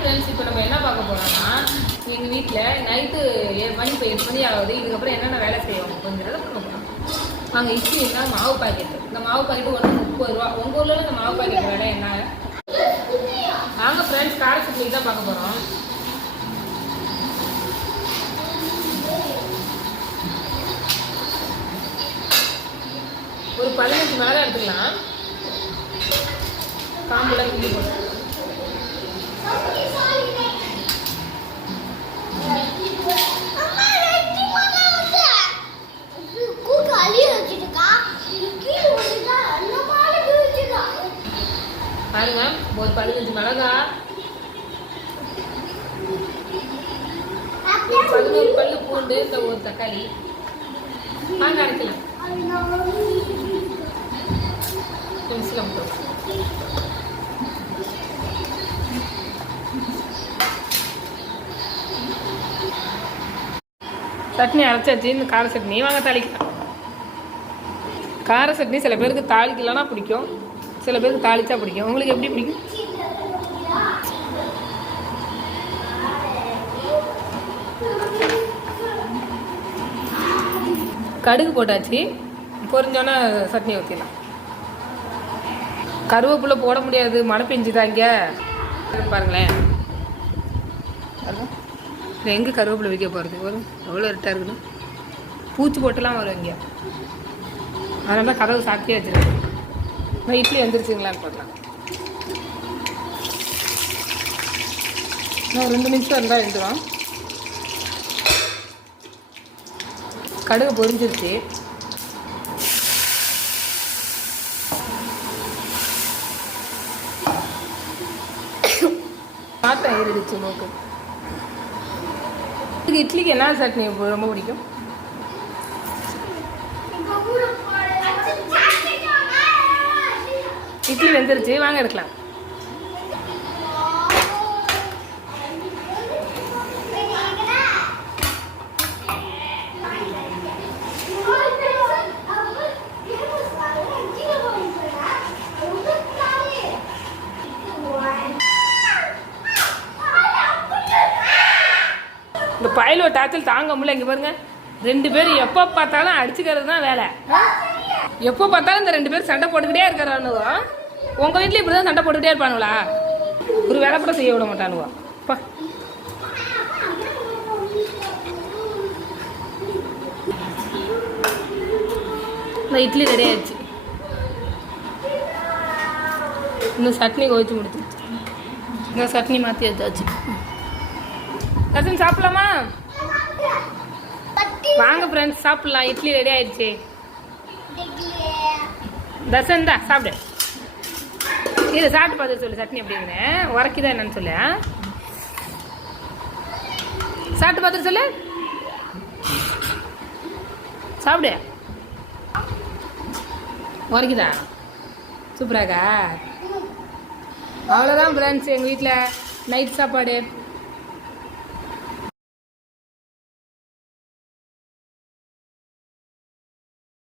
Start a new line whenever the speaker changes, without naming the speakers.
Friends இப்போ நம்ம என்ன பார்க்க போகிறோம்னா எங்கள் வீட்டில் நைட்டு ஏழு மணி இப்போ எட்டு மணி ஆகுது. இதுக்கப்புறம் என்னென்ன வேலை செய்வோம் அப்படிங்கிறத நேரம் பார்க்க போகிறோம் நாங்கள் மாவு பாக்கெட் இந்த மாவு பாக்கெட்டு ஒன்று முப்பது ரூபா. உங்கள் ஊரில் இந்த மாவு பாக்கெட் வேலை என்ன? நாங்கள் ஃப்ரெண்ட்ஸ் கார சட்னி தான் பார்க்க போகிறோம் ஒரு பதினஞ்சு மேலே எடுத்துக்கலாம். காம்புல கிள்ளி போட்டு பாருங்க ஒரு பதினஞ்சு மிளகா. பதினோரு பல்லு பூண்டு இந்த ஒரு தக்காளி. வாங்க அரைக்கலாம் சட்னி அரைச்சாச்சு இந்த கார சட்னி. வாங்க தாளிக்கலாம். கார சட்னி சில பேருக்கு தாளிக்கலன்னா பிடிக்கும். சில பேருக்கு தாளிச்சா பிடிக்கும். உங்களுக்கு எப்படி பிடிக்கும்? கடுகு போட்டாச்சு. பொரிஞ்சோன்னே சட்னி ஊற்றிடலாம் கருவேப்பிலை போட முடியாது. மழை பெஞ்சுதாங்க பாருங்களேன். இல்லை எங்கே கருவேப்பிலை விற்க போகிறது வரும் எவ்வளோ இருட்டாக இருக்குது பூச்சி போட்டுலாம் வரும் இங்கே. அதனால கதவு சாத்தியாக வச்சுருக்கேன் இட்லி வந்துருச்சுங்களான்னு பார்க்கலாம். இன்னும் ரெண்டு நிமிஷம் இருந்தால் எழுந்துடும் கடுகு பொரிஞ்சிருச்சு. பார்த்தேன் ஏறிடுச்சு நோக்கு இட்லிக்கு என்ன சட்னி ரொம்ப பிடிக்கும்? இட்லி வெந்துருச்சு வாங்க எடுக்கலாம். இந்த பயலோ டாச்சல் தாங்க முடியல இங்கே பாருங்க. ரெண்டு பேரும் எப்போ பார்த்தாலும் அடிச்சுக்கிறது தான் வேலை. எப்போ பார்த்தாலும் இந்த ரெண்டு பேரும் சண்டை போட்டுக்கிட்டே இருக்கிறானுவோ. உங்கள் வீட்டில் இப்படி தான் சண்டை போட்டுக்கிட்டே இருப்பானுங்களா? ஒரு வேலை கூட செய்ய விட மாட்டானுவோ. பா. இந்த இட்லி ரெடி ஆயிடுச்சு. இன்னும் சட்னி கோவிச்சு முடிச்சிருச்சு. இந்த சட்னி மாற்றி வச்சாச்சு. தர்சன் சாப்பிடலாமா? வாங்க ஃப்ரெண்ட்ஸ் சாப்பிடலாம். இட்லி ரெடி ஆயிடுச்சு. தர்சன் தான் சாப்பிடு. இது சாப்பிட்டு பார்த்து சொல்லு சட்னி எப்படின்னு உரைக்குதா என்னன்னு சொல்லு சாப்பிட்டு பார்த்துட்டு சொல்லு. சாப்பிடு. உரைக்குதா? சூப்பராக்கா அவ்வளோதான் ஃப்ரெண்ட்ஸ் எங்கள் வீட்டில் நைட் சாப்பாடு.